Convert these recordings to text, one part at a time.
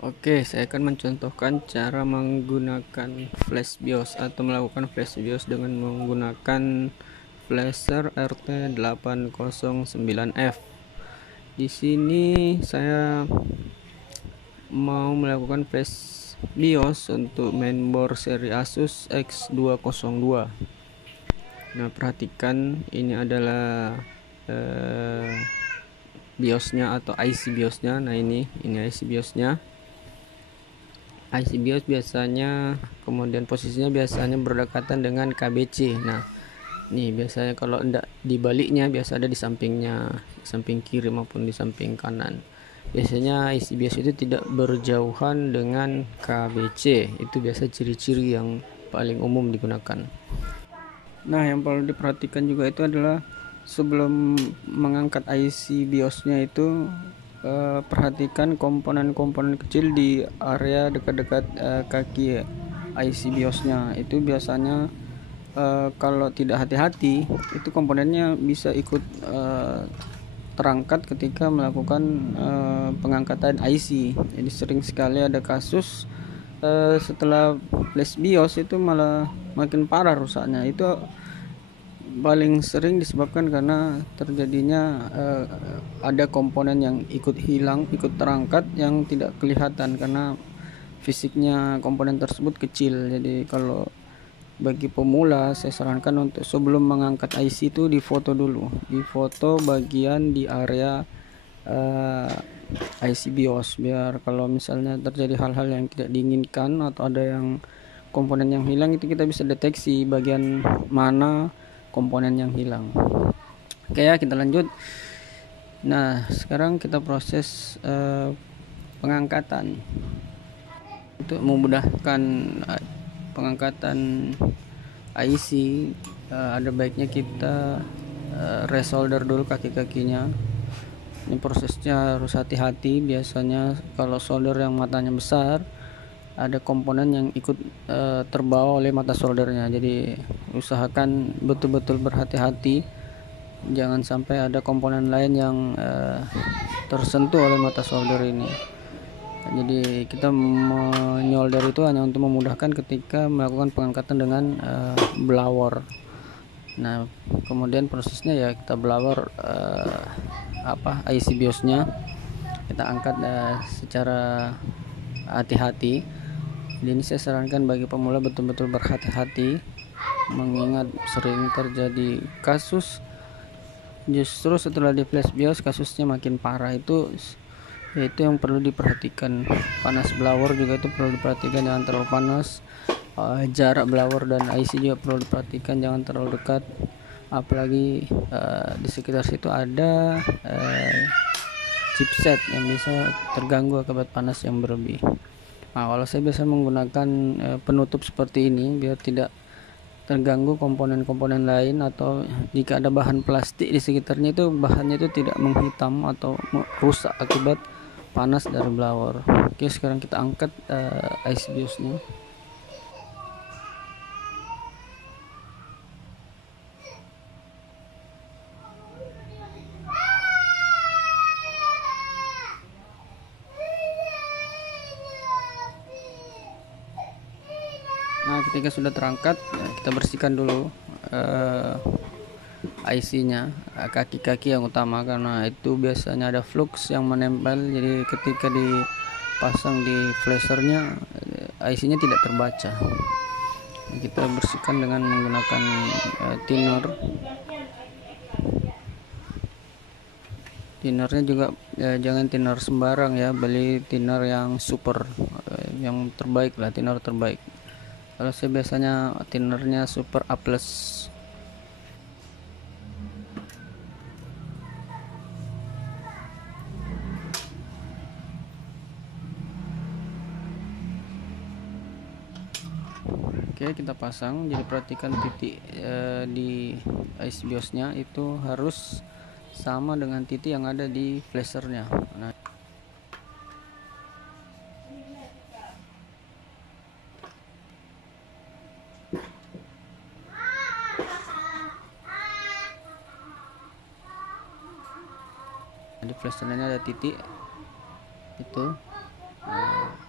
Oke, saya akan mencontohkan cara menggunakan flash BIOS atau melakukan flash BIOS dengan menggunakan flasher RT809F. Di sini saya mau melakukan flash BIOS untuk mainboard seri Asus X202. Nah, perhatikan ini adalah BIOSnya atau IC BIOSnya. Nah, ini IC BIOSnya. IC BIOS biasanya kemudian posisinya biasanya berdekatan dengan KBC. Nah, nih biasanya kalau tidak dibaliknya biasa ada di sampingnya, di samping kiri maupun di samping kanan. Biasanya IC BIOS itu tidak berjauhan dengan KBC. Itu biasa ciri-ciri yang paling umum digunakan. Nah, yang perlu diperhatikan juga itu adalah sebelum mengangkat IC BIOS-nya itu perhatikan komponen-komponen kecil di area dekat-dekat kaki IC BIOS-nya. Itu biasanya kalau tidak hati-hati itu komponennya bisa ikut terangkat ketika melakukan pengangkatan IC. Jadi sering sekali ada kasus setelah flash BIOS itu malah makin parah rusaknya. Itu paling sering disebabkan karena terjadinya ada komponen yang ikut hilang, ikut terangkat yang tidak kelihatan karena fisiknya komponen tersebut kecil. Jadi kalau bagi pemula saya sarankan untuk sebelum mengangkat IC itu difoto dulu, difoto bagian di area IC BIOS, biar kalau misalnya terjadi hal-hal yang tidak diinginkan atau ada yang komponen yang hilang itu kita bisa deteksi bagian mana komponen yang hilang. Oke ya, kita lanjut. Nah, sekarang kita proses pengangkatan. Untuk memudahkan pengangkatan IC, ada baiknya kita resolder dulu kaki-kakinya. Ini prosesnya harus hati-hati. Biasanya kalau solder yang matanya besar, ada komponen yang ikut terbawa oleh mata soldernya. Jadi usahakan betul-betul berhati-hati, jangan sampai ada komponen lain yang tersentuh oleh mata solder ini. Jadi kita menyolder itu hanya untuk memudahkan ketika melakukan pengangkatan dengan blower. Nah, kemudian prosesnya ya kita blower IC BIOS-nya, kita angkat secara hati-hati. Jadi ini saya sarankan bagi pemula betul-betul berhati-hati, mengingat sering terjadi kasus justru setelah di flash BIOS kasusnya makin parah. Itu yaitu yang perlu diperhatikan. Panas blower juga itu perlu diperhatikan, jangan terlalu panas. Jarak blower dan IC juga perlu diperhatikan, jangan terlalu dekat, apalagi di sekitar situ ada chipset yang bisa terganggu akibat panas yang berlebih. Nah, kalau saya biasa menggunakan penutup seperti ini biar tidak terganggu komponen-komponen lain, atau jika ada bahan plastik di sekitarnya itu bahannya itu tidak menghitam atau rusak akibat panas dari blower. Oke, sekarang kita angkat IC BIOS-nya. Nah, ketika sudah terangkat, kita bersihkan dulu IC-nya, kaki-kaki yang utama, karena itu biasanya ada flux yang menempel. Jadi ketika dipasang di flashernya, IC-nya tidak terbaca. Kita bersihkan dengan menggunakan thinner. Thinnernya juga jangan thinner sembarang ya, beli thinner yang super, yang terbaik lah, thinner terbaik. Kalau saya biasanya thinnernya Super A+. Oke, kita pasang. Jadi perhatikan titik di IC BIOS-nya itu harus sama dengan titik yang ada di flashernya. Nah, di flashernya ada titik itu. Nah,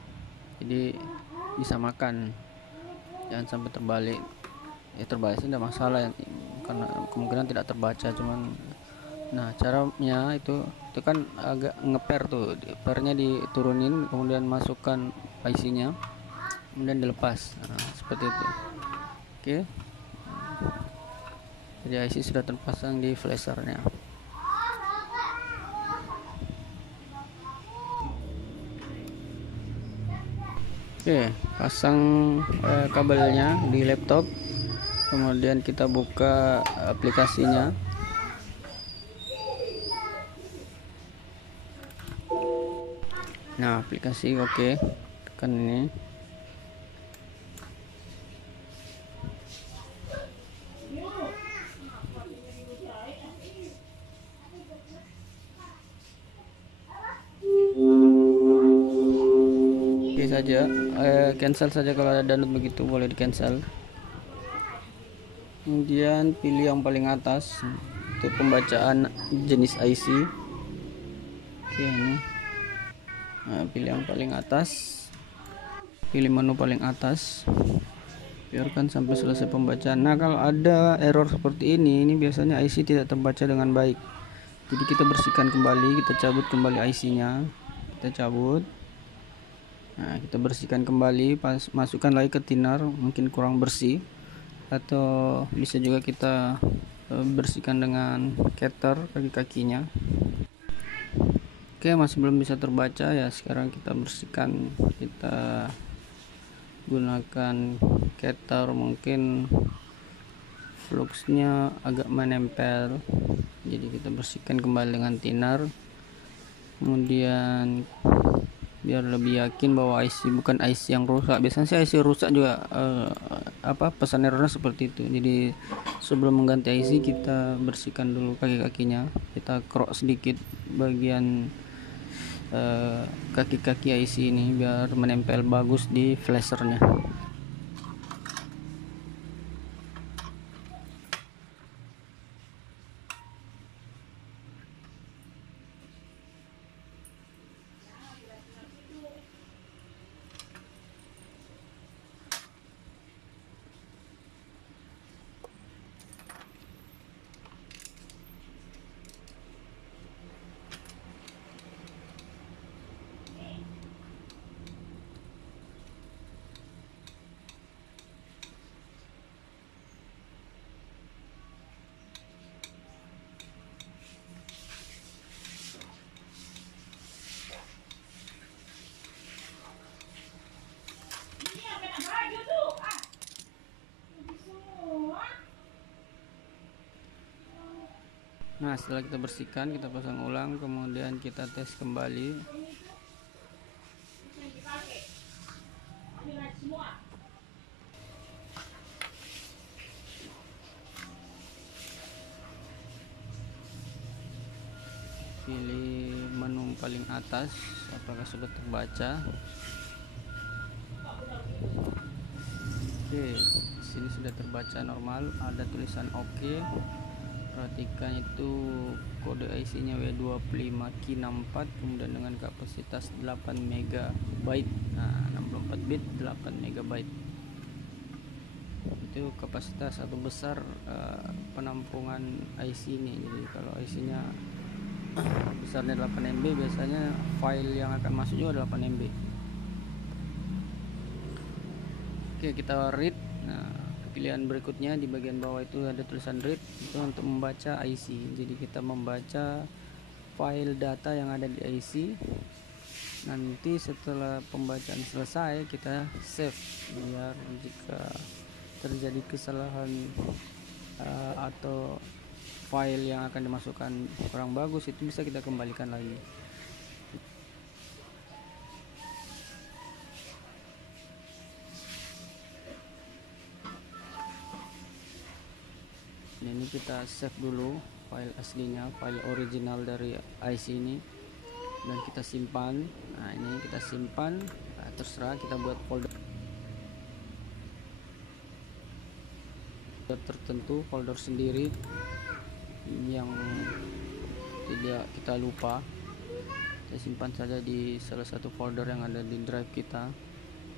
jadi disamakan, jangan sampai terbalik. Ya terbalik sih tidak masalah ya, karena kemungkinan tidak terbaca, cuman nah caranya itu kan agak ngeper tuh, pernya diturunin, kemudian masukkan IC-nya, kemudian dilepas. Nah, seperti itu. Oke, jadi IC sudah terpasang di flashernya. Oke, pasang kabelnya di laptop, kemudian kita buka aplikasinya. Nah, aplikasi oke, tekan ini. Oke saja, cancel saja kalau ada download begitu, boleh di cancel. Kemudian pilih yang paling atas untuk pembacaan jenis IC. Oke, ini. Nah, pilih yang paling atas, pilih menu paling atas, biarkan sampai selesai pembacaan. Nah, kalau ada error seperti ini biasanya IC tidak terbaca dengan baik. Jadi kita bersihkan kembali, kita cabut kembali IC-nya, kita cabut. Nah, kita bersihkan kembali, masukkan lagi ke thinner, mungkin kurang bersih, atau bisa juga kita bersihkan dengan cutter kaki-kakinya. Oke, masih belum bisa terbaca ya. Sekarang kita bersihkan, kita gunakan cutter, mungkin fluxnya agak menempel, jadi kita bersihkan kembali dengan thinner. Kemudian biar lebih yakin bahwa IC bukan IC yang rusak, biasanya sih IC rusak juga pesan errornya seperti itu. Jadi sebelum mengganti IC kita bersihkan dulu kaki-kakinya, kita krok sedikit bagian kaki-kaki IC ini biar menempel bagus di flashernya. Nah, setelah kita bersihkan, kita pasang ulang, kemudian kita tes kembali. Pilih menu paling atas, apakah sudah terbaca. Oke, sini sudah terbaca normal, ada tulisan oke. Perhatikan itu kode IC nya W25K64, kemudian dengan kapasitas 8 MB. Nah, 64 bit 8 MB itu kapasitas atau besar penampungan IC ini. Jadi kalau IC nya besarnya 8 MB, biasanya file yang akan masuk juga 8 MB. Oke, kita read. Nah, pilihan berikutnya di bagian bawah itu ada tulisan read, itu untuk membaca IC. Jadi kita membaca file data yang ada di IC. Nanti setelah pembacaan selesai kita save, biar jika terjadi kesalahan atau file yang akan dimasukkan kurang bagus, itu bisa kita kembalikan lagi. Ini kita save dulu file aslinya, file original dari IC ini, dan kita simpan. Nah, ini kita simpan. Nah, terserah kita buat folder tertentu, folder sendiri yang tidak kita lupa. Kita simpan saja di salah satu folder yang ada di drive kita.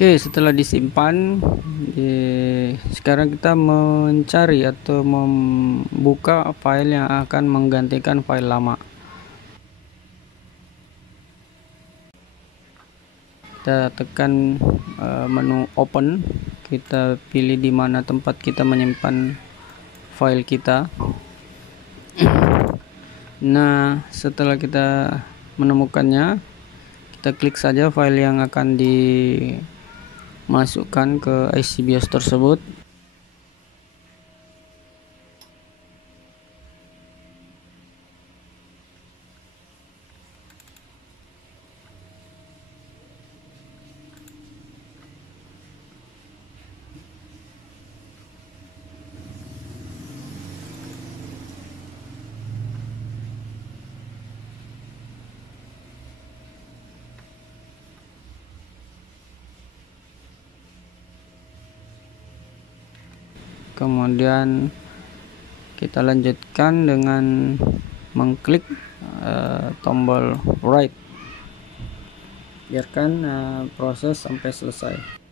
Oke, setelah disimpan, sekarang kita mencari atau membuka file yang akan menggantikan file lama. Kita tekan menu open, kita pilih di mana tempat kita menyimpan file kita. Nah, setelah kita menemukannya, kita klik saja file yang akan dimasukkan ke IC BIOS tersebut. Kemudian kita lanjutkan dengan mengklik tombol write. Biarkan proses sampai selesai.